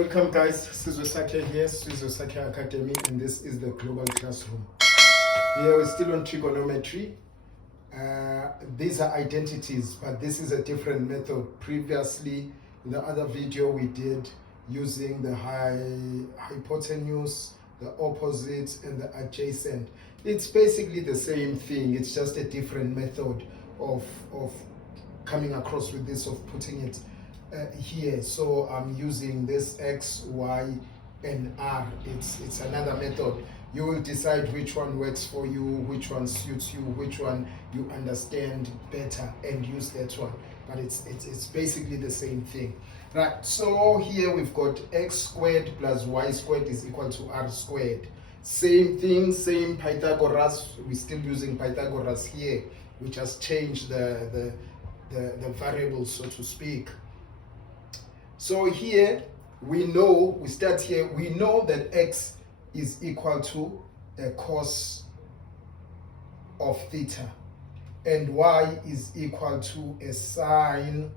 Welcome guys, Sizwe Sakya here, Sizwe Sakya Academy, and this is the global classroom. Here we're still on trigonometry. These are identities, but this is a different method. Previously, in the other video we did using the hypotenuse, the opposite, and the adjacent. It's basically the same thing, it's just a different method of coming across with this, of putting it here. So I'm using this X, Y, and R. It's another method. You will decide which one works for you, which one suits you, which one you understand better, and use that one. But it's basically the same thing. Right, so here we've got x squared plus y squared is equal to r squared. Same thing, same Pythagoras. We're still using Pythagoras here. We just change the variables, so to speak. So here we know, we start here, we know that x is equal to a cos of theta and y is equal to a sine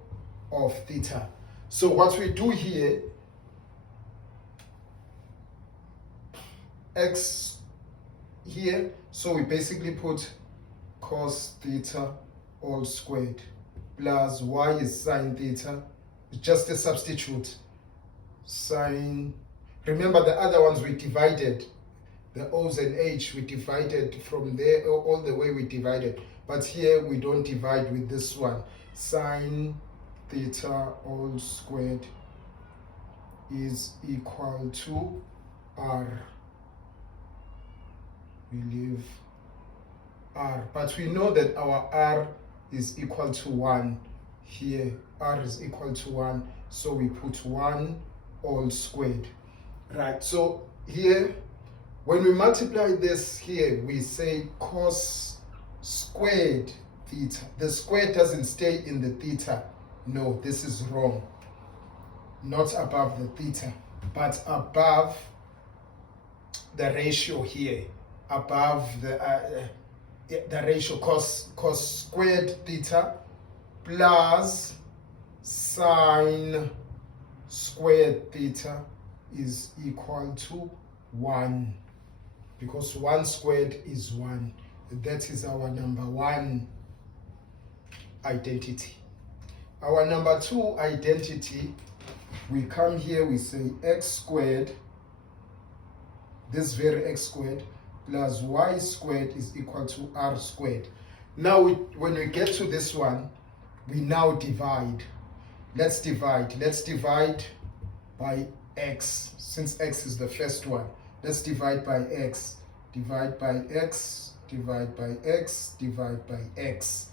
of theta. So what we do here, x here, so we basically put cos theta all squared plus y is sine theta. Just a substitute, sine. Remember the other ones we divided, the O's and H, we divided from there, all the way we divided. But here we don't divide with this one. Sine theta all squared is equal to R. We leave R. But we know that our R is equal to 1. Here r is equal to 1, so we put 1 all squared. Right, so here when we multiply this here, we say cos squared theta. The square doesn't stay in the theta. No, this is wrong. Not above the theta, but above the ratio here, above the ratio cos squared theta plus sine squared theta is equal to 1, because 1 squared is 1. That is our number 1 identity. Our number 2 identity, we come here, we say x squared, this very x squared, plus y squared is equal to r squared. Now when we get to this one, we now divide. Let's divide by x, since x is the first one. Let's divide by x, divide by x, divide by x, divide by x,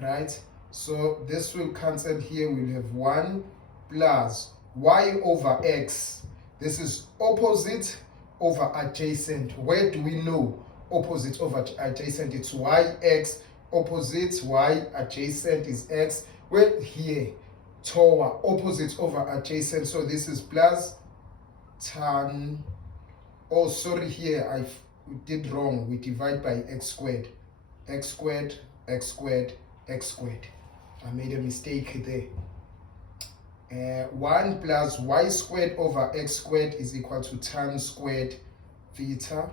right? So this will cancel here, we'll have 1 plus y over x. This is opposite over adjacent. Where do we know opposite over adjacent? It's yx, opposite y, adjacent is x. Well, here, tower, opposite over adjacent, so this is plus tan. Oh, sorry, here I did wrong. We divide by x squared, x squared, x squared, x squared. I made a mistake there. 1 plus y squared over x squared is equal to tan squared theta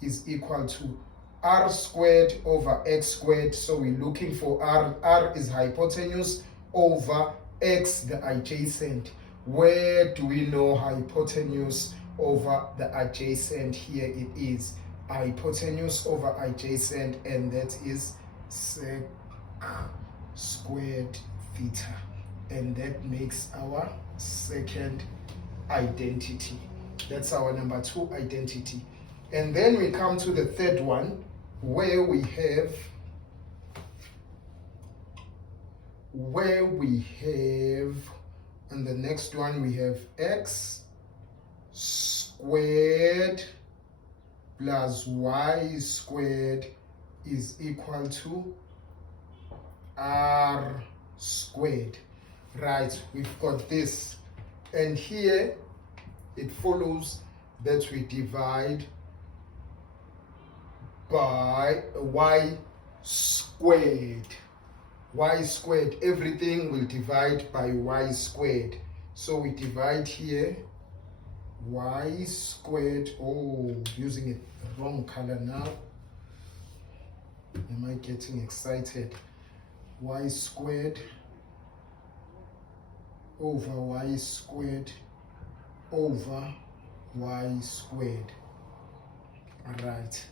is equal to r squared over x squared. So we're looking for r. R is hypotenuse over x, the adjacent. Where do we know hypotenuse over the adjacent? Here it is hypotenuse over adjacent, and that is sec squared theta, and that makes our second identity. That's our number 2 identity. And then we come to the third one, where we have and the next one we have x squared plus y squared is equal to r squared. Right, we've got this, and here it follows that we divide by y squared. Y squared, everything will divide by y squared. So we divide here y squared, oh, using a wrong color now. Am I getting excited? Y squared over y squared over y squared. All right.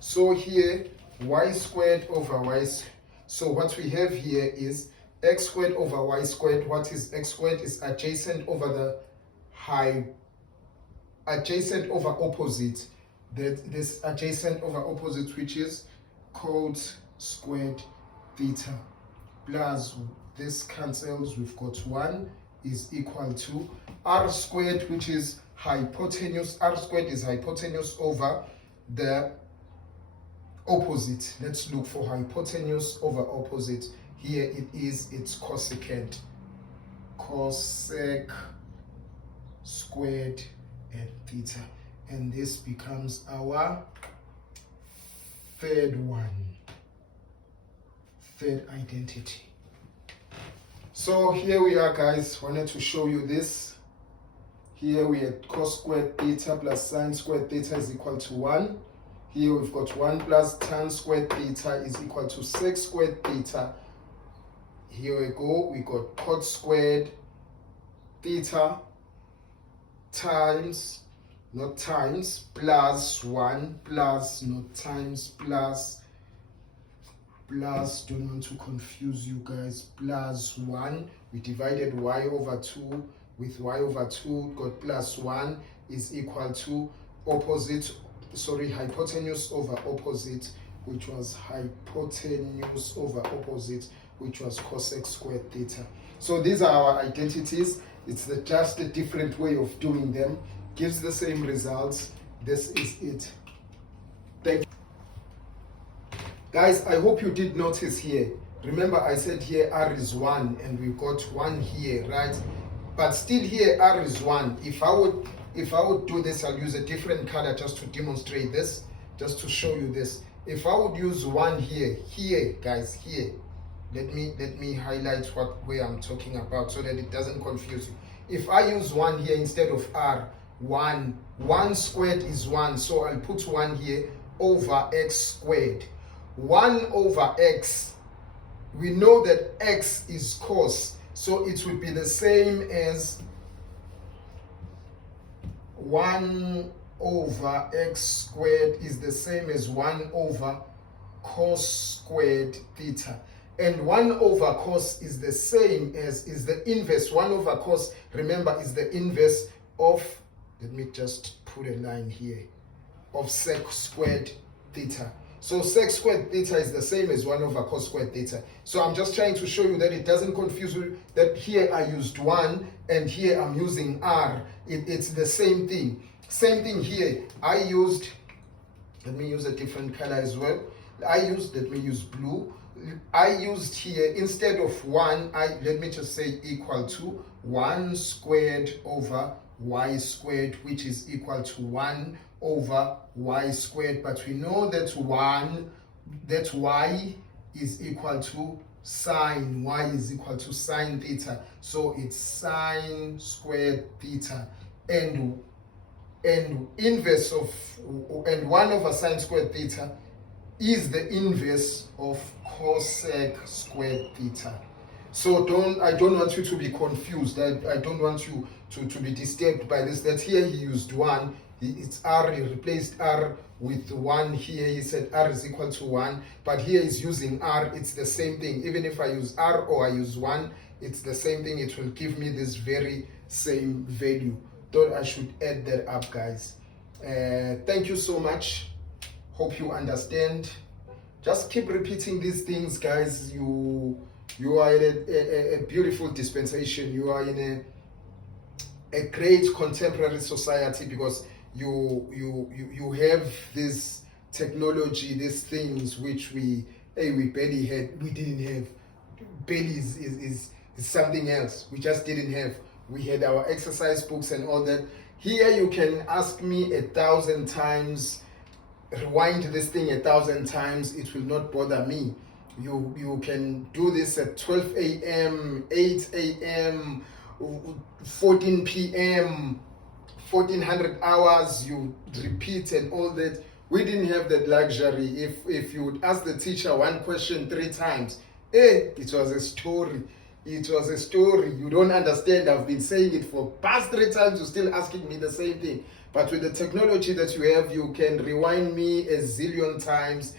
So here, y squared over y. So what we have here is x squared over y squared. What is x squared? Is adjacent over the adjacent over opposite. This adjacent over opposite, which is cos squared theta, plus this cancels, we've got 1 is equal to r squared, which is hypotenuse. R squared is hypotenuse over the opposite. Let's look for hypotenuse over opposite. Here it is, it's cosecant. Cosec squared and theta. And this becomes our third identity. So here we are, guys. Wanted to show you this. Here we had cos squared theta plus sine squared theta is equal to 1. Here we've got 1 plus tan squared theta is equal to sec squared theta. Here we go. We got cot squared theta times, not times, plus 1 plus, not times, plus, don't want to confuse you guys, plus 1. We divided y over 2 with y over 2, got plus 1 is equal to hypotenuse over opposite, which was hypotenuse over opposite, which was cosec squared theta. So these are our identities. It's just a different way of doing them. Gives the same results. This is it. Thank you. Guys, I hope you did notice here. Remember I said here r is 1 and we got 1 here, right? But still here r is 1. If I would do this, I'll use a different color just to demonstrate this, just to show you this. If I would use 1 here, guys, here. Let me highlight where I'm talking about so that it doesn't confuse you. If I use 1 here instead of r, 1 squared is 1, so I'll put 1 here over x squared. 1 over x, we know that x is cos, so it would be the same as 1 over x squared is the same as 1 over cos squared theta. And 1 over cos is the same as, is the inverse. 1 over cos, remember, is the inverse of, let me just put a line here, of sec squared theta. So sec squared theta is the same as 1 over cos squared theta. So I'm just trying to show you that it doesn't confuse you, that here I used 1 and here I'm using r. It's the same thing. Same thing here. I used, let me use a different color as well. Let me use blue. I used here, instead of 1, let me just say equal to 1 squared over y squared, which is equal to 1 over y squared. But we know that y is equal to sine, y is equal to sine theta. So it's sine squared theta. And inverse of, and 1 over sine squared theta is the inverse of cosec squared theta. So I don't want you to be confused. I don't want you to be disturbed by this. That here he used 1, it's r, he replaced r with 1 here. He said r is equal to 1, but here he's using r. It's the same thing. Even if I use r or I use 1, it's the same thing. It will give me this very same value. Thought I should add that up, guys. Thank you so much. Hope you understand. Just keep repeating these things, guys. You are in a beautiful dispensation. You are in a great contemporary society because you have this technology, these things which we barely had. We didn't have. Barely is something else. We just didn't have. We had our exercise books and all that. Here you can ask me 1,000 times. Rewind this thing 1,000 times, it will not bother me. You can do this at 12 a.m., 8 a.m., 14 p.m., 1400 hours, you repeat and all that. We didn't have that luxury. If you would ask the teacher one question 3 times, it was a story. It was a story. You don't understand. I've been saying it for past 3 times. You're still asking me the same thing. But with the technology that you have, you can rewind me a zillion times,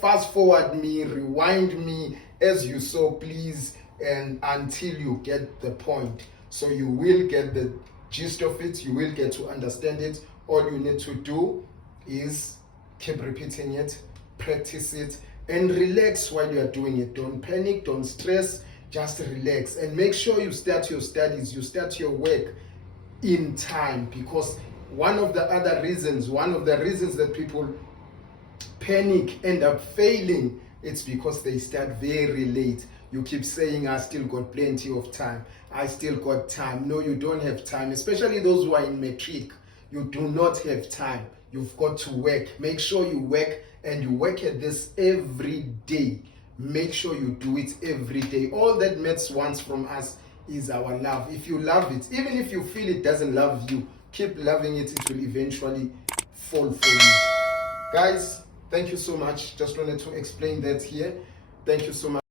fast forward me, rewind me as you so please, and until you get the point. So you will get the gist of it. You will get to understand it. All you need to do is keep repeating it, practice it, and relax while you are doing it. Don't panic, don't stress, just relax. And make sure you start your studies, you start your work in time, because one of the reasons that people panic, end up failing, it's because they start very late. You keep saying, I still got plenty of time, I still got time. No, you don't have time, especially those who are in matric. You do not have time. You've got to work. Make sure you work, and you work at this every day. Make sure you do it every day. All that maths wants from us is our love. If you love it, even if you feel it doesn't love you, keep loving it. It will eventually fall for you. Guys, thank you so much. Just wanted to explain that here. Thank you so much.